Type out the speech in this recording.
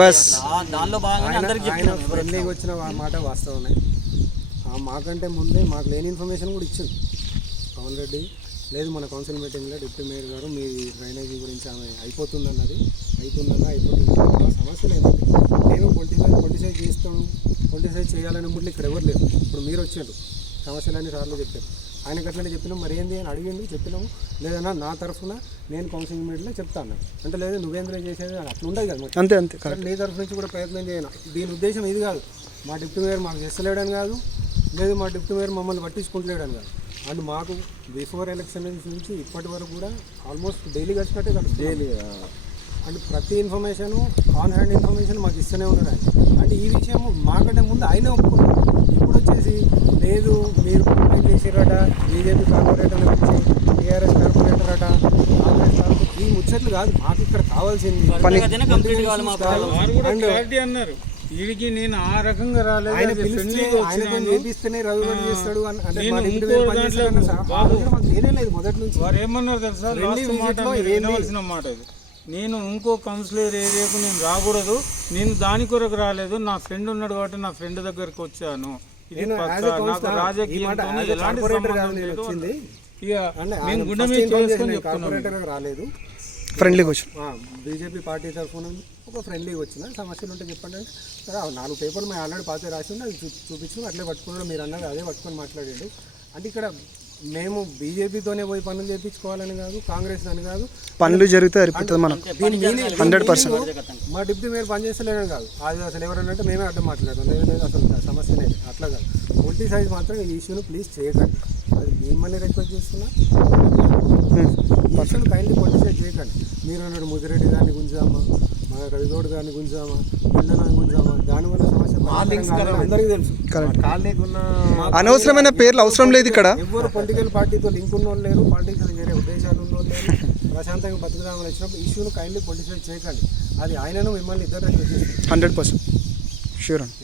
Bus ఆయన ఫ్రెండ్లీగా వచ్చిన మాట వాస్తవమే. మాకంటే ముందే మాకు లేని ఇన్ఫర్మేషన్ కూడా ఇచ్చింది పవన్ రెడ్డి. లేదు మన కౌన్సిల్ మీటింగ్లో డిప్యూటీ మేయర్ గారు మీ డ్రైనేజీ గురించి ఆమె అయిపోతుందన్నది, అయిపోతుంది. సమస్యలు ఏంటంటే నేను పొలిటిసైజ్ చేస్తాను, పొలిటిసైజ్ చేయాలనే ముట్లు ఇక్కడ ఎవరు లేదు. ఇప్పుడు మీరు వచ్చారు, సమస్యలన్నీ సార్లు చెప్పారు. ఆయనకు అట్లనే చెప్పినాం, మరి ఏంది అని అడిగింది, చెప్పినాము. లేదన్నా నా తరఫున నేను కౌన్సిలింగ్ మీటింగ్లో చెప్తాను అంటే, లేదు నువ్వేంద్రం చేసేది అని అట్లా ఉండదు కదా. అంతే నీ తరఫు నుంచి కూడా ప్రయత్నం చేయను. దీని ఉద్దేశం ఇది కాదు, మా డిప్యూటీ మేయర్ మాకు చేస్తలేడని కాదు, లేదు మా డిప్యూటీ మేయర్ మమ్మల్ని పట్టించుకుంటలేడని కాదు. అండ్ మాకు బిఫోర్ ఎలక్షన్ నుంచి ఇప్పటి వరకు కూడా ఆల్మోస్ట్ డైలీ కలిసినట్టే కలుస్తుంది. డైలీ అండ్ ప్రతి ఇన్ఫర్మేషను ఆన్ హ్యాండ్ ఇన్ఫర్మేషన్ మాకు ఇస్తూనే ఉన్నారు ఆయన. అంటే ఈ విషయం మాకంటే ముందు ఆయనే ఒప్పుకున్నారు. ఇప్పుడు వచ్చేసి లేదు మీరు కంప్లైంట్ చేసిరట, బీజేపీ కార్పొరేటర్ వచ్చి టీఆర్ఎస్ కార్పొరేటర్ అట, కాంగ్రెస్ కార్పొరేటర్, ఈ ముచ్చట్లు కాదు మాకు ఇక్కడ కావాల్సింది. అన్నారు వీడికి నేను ఆ రకంగా రాలేదు, ఆయన చేపిస్తేనే రవివాడు చేస్తాడు అంటే లేదు మొదటి నుంచి. వారు ఏమన్నారు తెలుసా, వినవలసిన మాట ఇది. నేను ఇంకో కౌన్సిలర్ ఏరియాకు నేను రాకూడదు, నేను దాని కొరకు రాలేదు, నా ఫ్రెండ్ ఉన్నాడు కాబట్టి నా ఫ్రెండ్ దగ్గరకు వచ్చాను. ఇది నాకు రాజకీయంతో ఎలాంటి సంబంధం లేదు. ఇక మేము గుండె మీద చేసుకొని చెప్తున్నాం. రాలేదు, ఫ్రెండ్లీగా వచ్చి బీజేపీ పార్టీ తరఫున ఒక ఫ్రెండ్లీగా వచ్చిన సమస్యలు ఉంటే చెప్పండి అంటే, సరే 4 పేపర్లు మేము ఆల్రెడీ పాతే రాసిండు, అది చూపించు అట్లే పట్టుకున్నాడు. మీరు అన్నది అదే పట్టుకొని మాట్లాడాడు. అంటే ఇక్కడ మేము బీజేపీతోనే పోయి పనులు చేయించుకోవాలని కాదు, కాంగ్రెస్ అని కాదు, పనులు జరిగితే సరిపోతుంది మనం 100%. మా డిప్యూటీ మేయర్ పనిచేస్తలేదని కాదు, అది అసలు ఎవరనంటే మేమే అడ్డం మాట్లాడతాం. లేదు అసలు సమస్యనే అట్లా కాదు. పొలిటిసైజ్ మాత్రం ఈ ఇష్యూను ప్లీజ్ చేయకండి, అది మిమ్మల్ని రిక్వెస్ట్ చేస్తున్నా. ఈ ఇష్యూను కైండ్లీ పొలిటిసైజ్ చేయకండి. మీరు అన్నాడు ముదిరెడ్డి గారిని గుంజామా, మన రవిగౌడ్ గారిని గుంజామా, పిల్లలని గుంజామా, దానివల్ల సమస్య అందరికీ తెలుసు. అనవసరమైన పేర్లు అవసరం లేదు ఇక్కడ. ఎవరు పొలిటికల్ పార్టీతో లింక్ ఉన్న వాళ్ళు లేరు, పార్టీకి వేరే ఉద్దేశాలు ఉన్న వాళ్ళు లేరు. ప్రశాంతంగా బతుకుదామని వచ్చినప్పుడు ఇష్యూను కైండ్లీ పొలిటిసైజ్ చేయకండి. అది ఆయనను మిమ్మల్ని ఇద్దరు 100% షూర్ అండి.